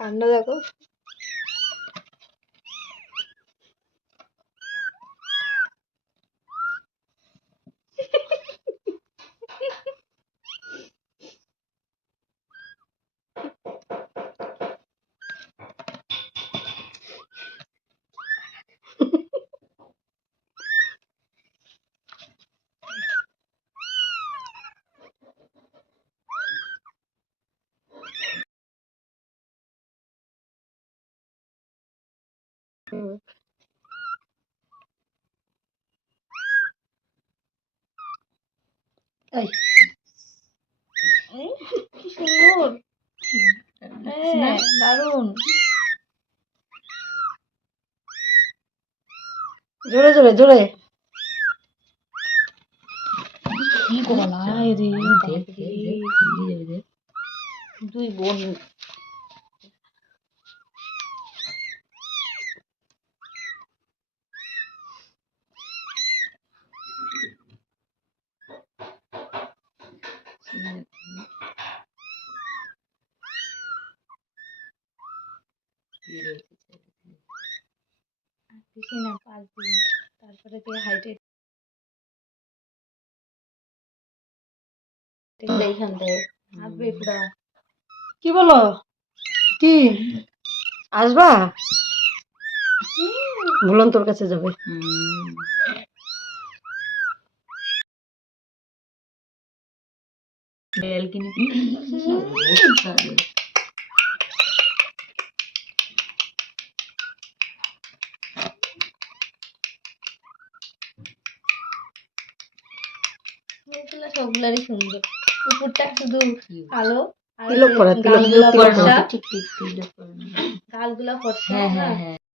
কাণ্ড দেখো। কি সুন্দর, দারুন। জোরে জোরে জোরে। কি গলায় রে, দুই বোন। না 5 দিন তারপরে দিয়ে হাইটে এইখান থেকে আসবে পুরা। কি বলো? কি আসবা? ভুলন তোর কাছে যাবে। সবগুলারই সুন্দর, কুকুরটা শুধু কালো আর তিলক পরা, গালগুলা তিলক ফর্সা, পরা। গালগুলা ফর্সা।